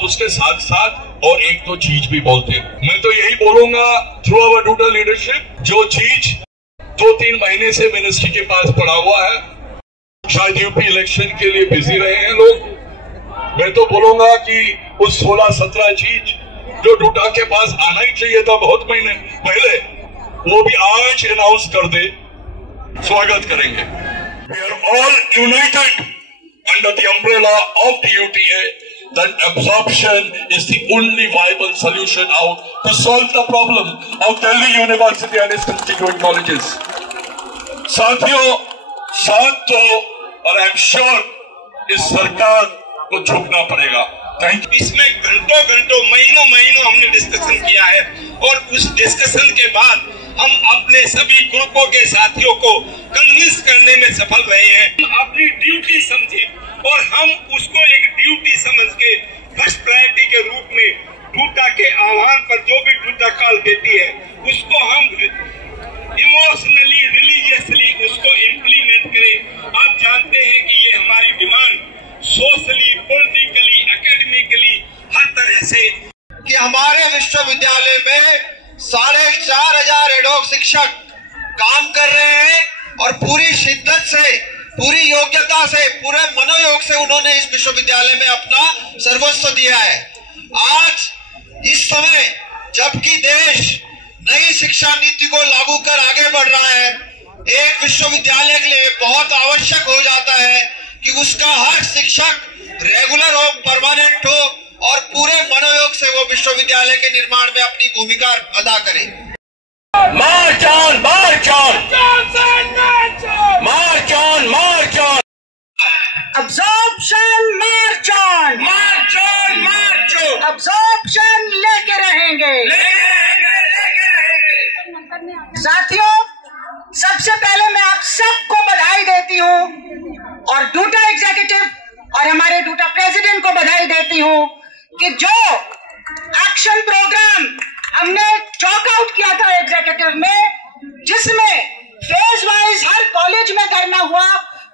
आप उसके साथ साथ और एक दो चीज भी बोलते हैं। मैं तो यही बोलूंगा थ्रू आवर डूडा लीडरशिप, जो चीज 2-3 महीने से मिनिस्ट्री के पास पड़ा हुआ है, शायद यूपी इलेक्शन के लिए बिजी रहे हैं लोग, मैं तो बोलूंगा कि उस 16-17 चीज जो डूडा के पास आना ही चाहिए था बहुत महीने पहले, वो भी आज अनाउंस कर दे, स्वागत करेंगे। We are all united under the umbrella of the UTA that absorption is the only viable solution out to solve the problem of Delhi University and its constituent colleges. साथियों, साथ तो और आई एम श्योर इस सरकार को झुकना पड़ेगा। इसमें घंटों महीनों हमने डिस्कशन किया है और उस डिस्कशन के बाद हम अपने सभी ग्रुपों के साथियों को कन्विंस करने में सफल रहे हैं। हम अपनी ड्यूटी समझे और हम उसको एक ड्यूटी समझ के फर्स्ट प्रायोरिटी के रूप में डूडा के आह्वान पर जो भी डूडा कॉल देती है उसको हम इमोशनली रिलीजियसली उसको इम्प्लीमेंट करें। आप जानते हैं कि ये हमारी डिमांड सोशली, पॉलिटिकली, एकेडमिकली हर तरह से कि हमारे विश्वविद्यालय में 4,500 एडहॉक शिक्षक काम कर रहे हैं और पूरी शिद्दत से, पूरी योग्यता से, पूरे मनोयोग से उन्होंने इस विश्वविद्यालय में अपना सर्वस्व दिया है। आज इस समय जबकि देश नई शिक्षा नीति को लागू कर आगे बढ़ रहा है, एक विश्वविद्यालय के लिए बहुत आवश्यक हो जाता है कि उसका हर शिक्षक रेगुलर हो, परमानेंट हो और पूरे मनोयोग से वो विश्वविद्यालय के निर्माण में अपनी भूमिका अदा करे। March on, march on, march on, march on, absorption march on, march on, march on, absorption लेके रहेंगे। साथियों, सबसे पहले मैं आप सबको बधाई देती हूँ और डूडा एग्जीक्यूटिव और हमारे डूडा प्रेसिडेंट को बधाई देती हूँ कि जो एक्शन प्रोग्राम हमने चॉक आउट किया था एग्जीक्यूटिव में, जिसमें फेज वाइज हर कॉलेज में करना हुआ,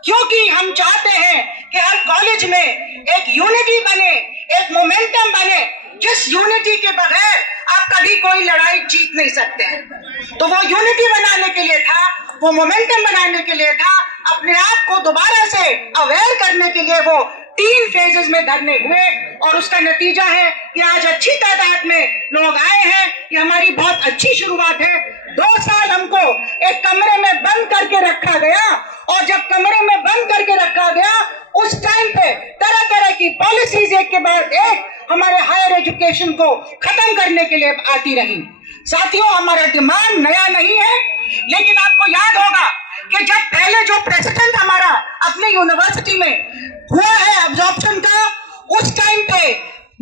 क्योंकि हम चाहते हैं कि हर कॉलेज में एक यूनिटी बने, एक मोमेंटम बने, जिस यूनिटी के बगैर आप कभी कोई लड़ाई जीत नहीं सकते हैं। तो वो यूनिटी बनाने के लिए था, वो मोमेंटम बनाने के लिए था, अपने आप को दोबारा से अवेयर करने के लिए वो 3 फेजेस में धरने हुए और उसका नतीजा है कि आज अच्छी तादाद में लोग आए हैं। ये हमारी बहुत अच्छी शुरुआत है। 2 साल हमको एक कमरे में बंद करके रखा गया और जब कमरे में बंद करके रखा गया उस टाइम पे तरह तरह की पॉलिसीज एक के बाद एक हमारे हायर एजुकेशन को खत्म करने के लिए आती रही। साथियों, हमारा डिमांड नया नहीं है, लेकिन आपको याद होगा कि जब पहले जो प्रेसिडेंट हमारा अपने यूनिवर्सिटी में हुआ है अब्जॉर्प्शन का, उस टाइम पे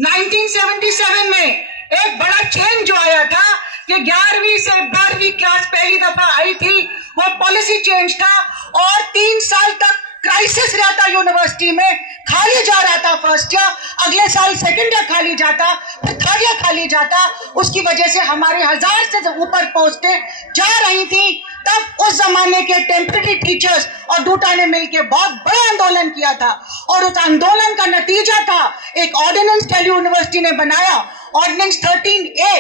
1977 में एक बड़ा चेंज जो आया था कि 11वीं से 12वीं क्लास पहली दफा आई थी, वो पॉलिसी चेंज था और 3 साल तक क्राइसिस रहता यूनिवर्सिटी में, खाली जा रहा था फर्स्ट ईयर, अगले साल सेकंड ईयर खाली जाता, फिर थर्ड ईयर खाली जाता। उसकी वजह से हमारे 1000 से ऊपर पोस्टें जा रही थी। तब उस जमाने के टेम्परेरी टीचर्स और डूडा ने मिलकर बहुत बड़ा आंदोलन किया था और उस आंदोलन का नतीजा था एक ऑर्डिनेंस दिल्ली यूनिवर्सिटी ने बनाया, ऑर्डिनेंस 13A,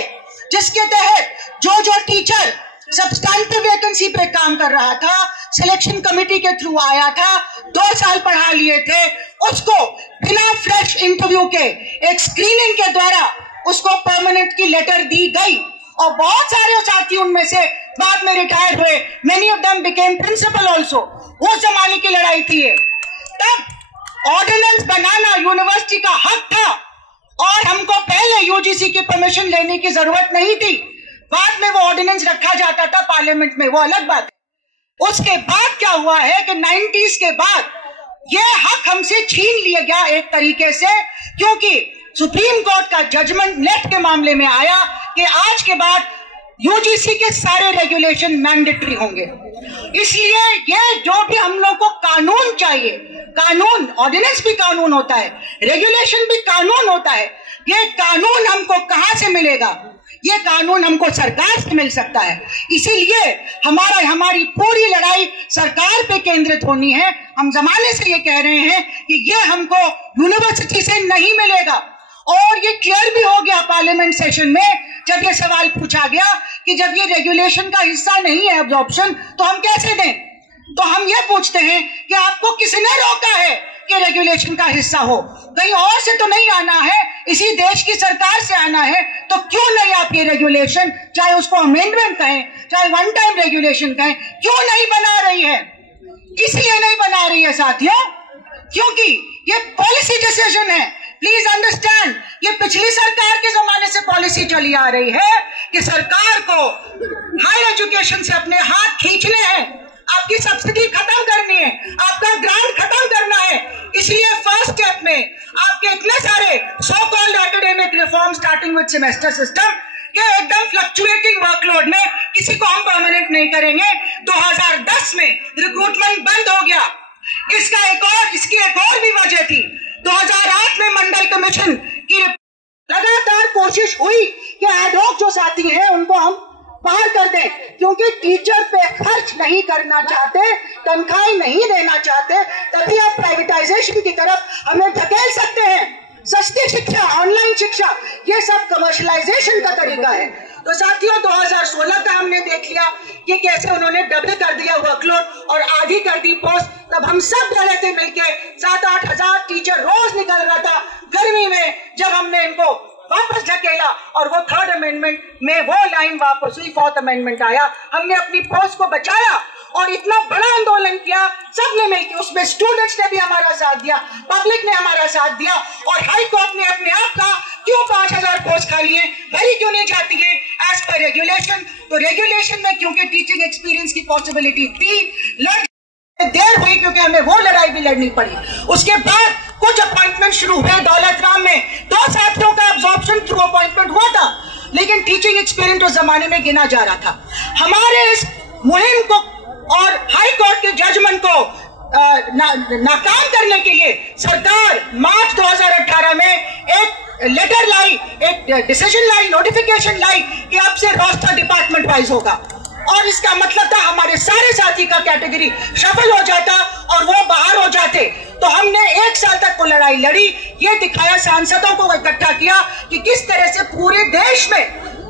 जिसके तहत जो टीचर सब्सटैंटिव वैकेंसी पे काम कर रहा था, सिलेक्शन कमेटी के थ्रू आया था, 2 साल पढ़ा लिए थे, उसको बिना फ्रेश इंटरव्यू के एक स्क्रीनिंग के द्वारा उसको परमानेंट की लेटर दी गई और बहुत सारे साथी उनमें से बाद में रिटायर हुए। Many of them became principal also. उस जमाने की लड़ाई थी। तब ऑर्डिनेंस बनाना यूनिवर्सिटी का हक था और हमको पहले यूजीसी की परमिशन लेने की जरूरत नहीं थी। बाद में वो ऑर्डिनेंस रखा जाता था पार्लियामेंट में, वो अलग बात है। उसके बाद क्या हुआ है कि 90s के बाद ये हक हमसे छीन लिया गया एक तरीके से, क्योंकि सुप्रीम कोर्ट का जजमेंट लेफ्ट के मामले में आया कि आज के बाद यूजीसी के सारे रेगुलेशन मैंडेटरी होंगे। इसलिए ये जो भी हम लोग को कानून चाहिए, कानून, ऑर्डिनेंस भी कानून होता है, रेगुलेशन भी कानून होता है, ये कानून हमको कहां से मिलेगा? ये कानून हमको सरकार से मिल सकता है। इसीलिए हमारी पूरी लड़ाई सरकार पे केंद्रित होनी है। हम जमाने से ये कह रहे हैं कि ये हमको यूनिवर्सिटी से नहीं मिलेगा और ये क्लियर भी हो गया पार्लियामेंट सेशन में जब ये सवाल पूछा गया कि जब ये रेगुलेशन का हिस्सा नहीं है एब्जॉर्प्शन, तो हम कैसे दें? तो हम ये पूछते हैं कि आपको किसने रोका है कि रेगुलेशन का हिस्सा हो? कहीं और से तो नहीं आना है, इसी देश की सरकार से आना है, तो क्यों नहीं आप ये रेगुलेशन, चाहे उसको अमेंडमेंट कहें, चाहे वन टाइम रेगुलेशन कहें, क्यों नहीं बना रही है? इसलिए नहीं बना रही है साथियों क्योंकि ये पॉलिसी डिसीजन है। प्लीज अंडरस्टैंड, ये पिछली सरकार के जमाने से पॉलिसी चली आ रही है कि सरकार को हायर एजुकेशन से अपने हाथ खींचने हैं, आपकी सब्सिडी खत्म करनी है, आपका ग्रांट खत्म करना है। इसलिए फर्स्ट स्टेप में आपके इतने सारे so called academic reform starting with semester system के एकदम फ्लक्चुएटिंग वर्कलोड में किसी को हम परमानेंट नहीं करेंगे। 2010 में रिक्रूटमेंट बंद हो गया। इसकी एक और भी वजह थी। 2008 में मंडल कमीशन की लगातार कोशिश हुई कि एडहॉक जो साथी हैं उनको हम बाहर कर दें, क्योंकि टीचर पे खर्च नहीं करना चाहते, तनख्वाहें नहीं देना चाहते, तभी आप प्राइवेटाइजेशन की तरफ हमें धकेल सकते हैं। सस्ती शिक्षा, ऑनलाइन शिक्षा, ये सब कमर्शलाइजेशन का तरीका है। तो साथियों 2016 का हमने देख लिया कि कैसे उन्होंने डबल कर दिया वर्कलोड और आधी कर दी पोस्ट। तब हम सब रहे थे मिलके, 7-8 हजार टीचर रोज निकल रहा था गर्मी में, जब हमने इनको वापस धकेला और वो थर्ड अमेंडमेंट में वो लाइन वापस हुई, फोर्थ अमेंडमेंट आया, हमने अपनी पोस्ट को बचाया और इतना बड़ा आंदोलन किया सबने मिलकर। उसमें स्टूडेंट्स ने भी हमारा साथ दिया, पब्लिक ने हमारा साथ दिया और हाई कोर्ट ने अपने आप का क्यों 5000 पोस्ट खाली है, भरी क्यों नहीं जाती है एज पर रेगुलेशन? तो रेगुलेशन में क्योंकि टीचिंग एक्सपीरियंस की पॉसिबिलिटी थी, देर हुई क्योंकि हमें वो लड़ाई भी लड़नी पड़ी। उसके बाद कुछ अपॉइंटमेंट शुरू हुए। दौलत राम में 2 साथियों का एब्जॉर्प्शन थ्रू अपॉइंटमेंट हुआ था, लेकिन टीचिंग एक्सपीरियंस उस जमाने में गिना जा रहा था। हमारे इस मुहिम को और हाई कोर्ट के जजमेंट को नाकाम करने के लिए सरकार मार्च 2018 में एक लेटर लाई, एक डिसीजन लाई, नोटिफिकेशन लाई कि अब से रोस्टर डिपार्टमेंट वाइज होगा। और इसका मतलब था हमारे सारे साथी का कैटेगरी शफल हो जाता और वो बाहर हो जाते। तो हमने 1 साल तक वो लड़ाई लड़ी, ये दिखाया, सांसदों को इकट्ठा किया कि किस तरह से पूरे देश में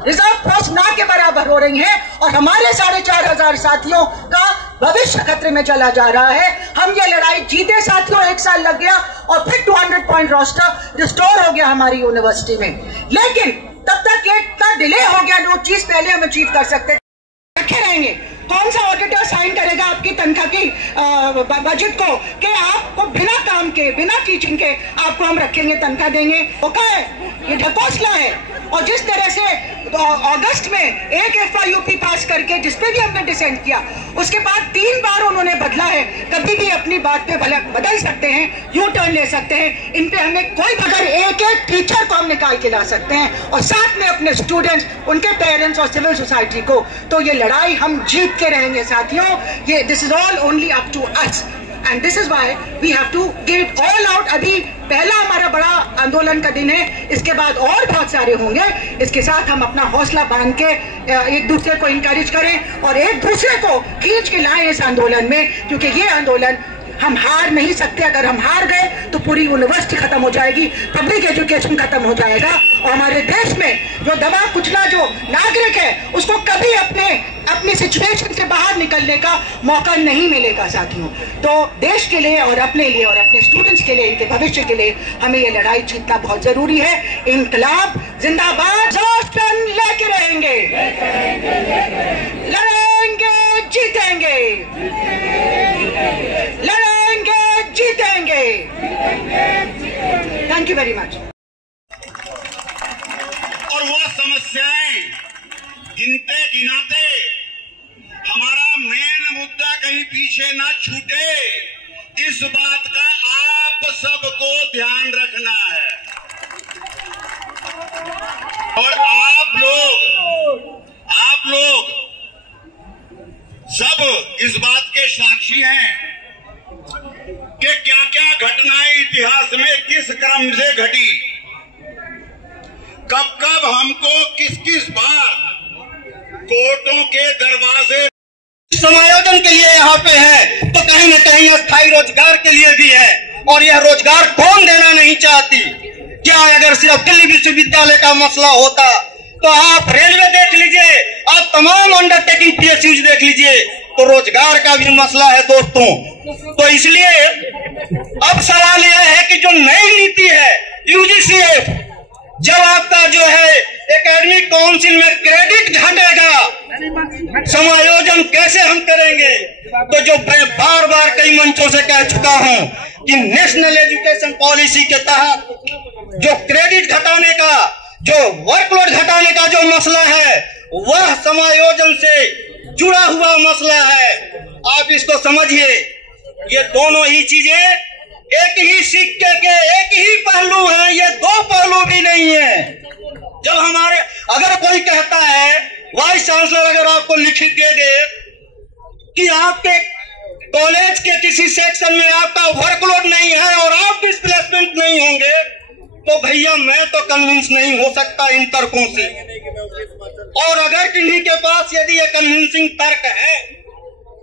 रिजर्व पोस्ट ना के बराबर हो रही है और हमारे 4500 साथियों का भविष्य खतरे में चला जा रहा है। हम ये लड़ाई जीते साथियों, 1 साल लग गया और फिर 200 पॉइंट रोस्टर रिस्टोर हो गया हमारी यूनिवर्सिटी में। लेकिन तब तक ये इतना डिले हो गया, जो चीज पहले हम अचीव कर सकते रखे रहेंगे। कौन सा ऑडिटर साइन करेगा आपकी तनख्वाह की बजट को कि आपको बिना काम के, बिना टीचिंग के आपको हम रखेंगे, तनख्वाह देंगे? ओका है, ये ढकोसला है। और जिस तरह से अगस्त में एक FYUP पास करके जिसपे भी हमने डिसेंट किया, उसके बाद 3 बार उन्होंने बदला है। कभी भी अपनी बात पे बदल सकते हैं, यू टर्न ले सकते हैं। इन पे हमें कोई, अगर एक टीचर को हम निकाल के ला सकते हैं और साथ में अपने स्टूडेंट्स, उनके पेरेंट्स और सिविल सोसाइटी को, तो ये लड़ाई हम जीत के रहेंगे साथियों। ये this is all only up to us and this is why we have to give it all out. अभी पहला हमारा बड़ा आंदोलन का दिन है, इसके बाद और बहुत सारे होंगे। इसके साथ हम अपना हौसला बांध के एक दूसरे को इंकरेज करें और एक दूसरे को खींच के लाएं इस आंदोलन में, क्योंकि ये आंदोलन हम हार नहीं सकते। अगर हम हार गए तो पूरी यूनिवर्सिटी खत्म हो जाएगी, पब्लिक एजुकेशन खत्म हो जाएगा और हमारे देश में जो दबा कुचला जो नागरिक है उसको कभी अपनी सिचुएशन से बाहर निकलने का मौका नहीं मिलेगा साथियों। तो देश के लिए और अपने लिए और अपने स्टूडेंट्स के लिए, इनके भविष्य के लिए हमें ये लड़ाई जीतना बहुत जरूरी है। इनकलाब जिंदाबाद, लेके रहेंगे, लड़ेंगे, जीतेंगे, लड़ेंगे, जीतेंगे। Thank you very much. और वो समस्याएं गिनते गिनाते हमारा मेन मुद्दा कहीं पीछे ना छूटे, इस बात का आप सबको ध्यान रखना है। और आप लोग सब इस बात के साक्षी हैं कि क्या क्या घटनाएं इतिहास में किस क्रम से घटी, कब कब हमको किस किस बार कोर्टों के दरवाजे समायोजन के लिए यहाँ पे है, तो कहीं न कहीं अस्थायी रोजगार के लिए भी है। और यह रोजगार कौन देना नहीं चाहती? क्या अगर सिर्फ दिल्ली विश्वविद्यालय का मसला होता तो आप रेलवे देख लीजिए, आप तमाम अंडरटेकिंग पीएसयूज देख लीजिए, तो रोजगार का भी मसला है दोस्तों। तो इसलिए अब सवाल यह है कि जो नई नीति है यूजीसीएफ, जब आपका जो है एकेडमिक काउंसिल में क्रेडिट घटेगा, समायोजन कैसे हम करेंगे? तो जो मैं बार बार कई मंचों से कह चुका हूं कि नेशनल एजुकेशन पॉलिसी के तहत जो क्रेडिट घटाने का, जो वर्कलोड घटाने का जो मसला है, वह समायोजन से जुड़ा हुआ मसला है। आप इसको समझिए, ये दोनों ही चीजें एक ही सिक्के के एक ही पहलू हैं, ये दो पहलू भी नहीं है। जब हमारे अगर कोई कहता है, वाइस चांसलर अगर आपको लिखित दे दे कि आपके कॉलेज के किसी सेक्शन में आपका वर्कलोड नहीं है और आप डिस्प्लेसमेंट नहीं होंगे, तो भैया मैं तो कन्विंस नहीं हो सकता इन तर्कों से। और अगर किन्हीं के पास यदि ये कन्विंसिंग तर्क है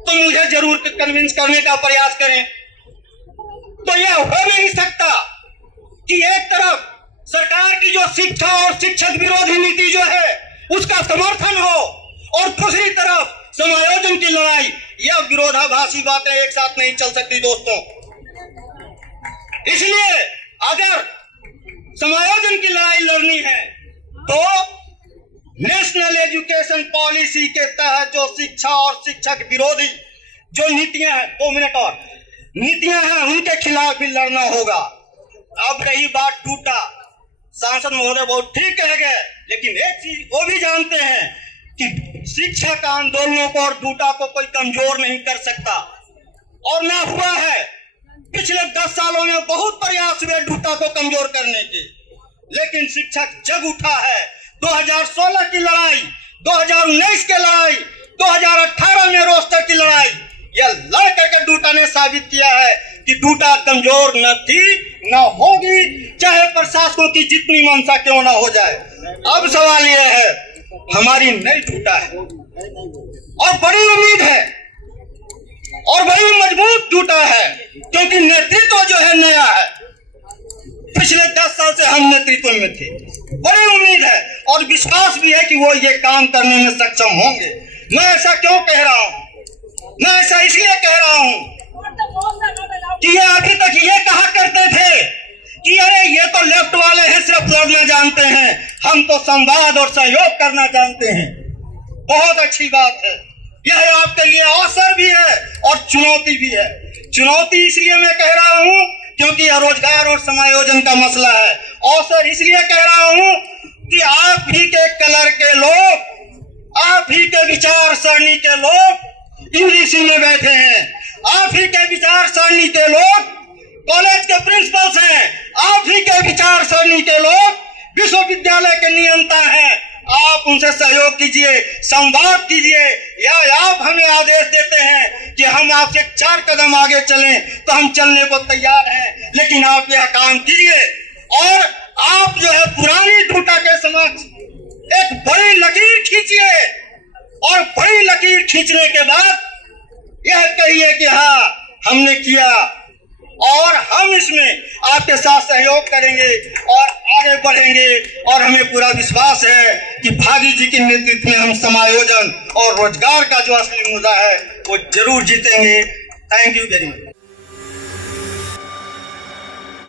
तो मुझे जरूर कन्विंस करने का प्रयास करें। तो यह हो नहीं सकता कि एक तरफ सरकार की जो शिक्षा और शिक्षक विरोधी नीति जो है उसका समर्थन हो और दूसरी तरफ समायोजन की लड़ाई। यह विरोधाभासी बातें एक साथ नहीं चल सकती दोस्तों। इसलिए अगर समायोजन की लड़ाई लड़नी है तो नेशनल एजुकेशन पॉलिसी के तहत जो शिक्षा और शिक्षक विरोधी जो नीतियां हैं, 2 मिनट और नीतियां हैं, उनके खिलाफ भी लड़ना होगा। अब रही बात टूटा, सांसद महोदय बहुत ठीक कह गए, लेकिन एक चीज वो भी जानते हैं कि शिक्षक आंदोलनों को और टूटा को कोई कमजोर नहीं कर सकता, और ना हुआ है। पिछले 10 सालों में बहुत प्रयास हुए टूटा को कमजोर करने के, लेकिन शिक्षक जग उठा है। 2016 की लड़ाई, 2019 की लड़ाई, 2018 में रोस्टर की लड़ाई, यह लड़ करके डूटा ने साबित किया है कि डूटा कमजोर न थी न होगी, चाहे प्रशासकों की जितनी मंशा क्यों ना हो जाए। अब सवाल यह है, हमारी नई डूटा है और बड़ी उम्मीद है और बड़ी मजबूत डूटा है, क्योंकि नेतृत्व जो है नया है। पिछले 10 साल से हम नेतृत्व में थे, बड़ी उम्मीद है और विश्वास भी है कि वो ये काम करने में सक्षम होंगे। मैं ऐसा क्यों कह रहा हूं? मैं ऐसा इसलिए कह रहा हूं कि ये अभी तक ये कहा करते थे कि अरे ये तो लेफ्ट वाले हैं, सिर्फ लड़ना जानते हैं, हम तो संवाद और सहयोग करना जानते हैं। बहुत अच्छी बात है, यह आपके लिए अवसर भी है और चुनौती भी है। चुनौती इसलिए मैं कह रहा हूं क्योंकि यह रोजगार और समायोजन का मसला है। अवसर इसलिए कह रहा हूं कि आप ही के कलर के लोग, आप ही के विचार सरणी के लोग यूजीसी में बैठे हैं, आप ही के विचार सरणी के लोग कॉलेज के प्रिंसिपल्स हैं, आप ही के विचार सरणी के लोग विश्वविद्यालय के नियंता हैं। आप उनसे सहयोग कीजिए, संवाद कीजिए, या आप हमें आदेश देते हैं कि हम आपसे 4 कदम आगे चलें तो हम चलने को तैयार हैं, लेकिन आप यह काम कीजिए और आप जो है पुरानी डूटा के समक्ष एक बड़ी लकीर खींचिए और बड़ी लकीर खींचने के बाद यह कहिए कि हाँ हमने किया, और हम इसमें आपके साथ सहयोग करेंगे और आगे बढ़ेंगे। और हमें पूरा विश्वास है कि भागी जी के नेतृत्व में हम समायोजन और रोजगार का जो असली मुद्दा है वो जरूर जीतेंगे। Thank you very much.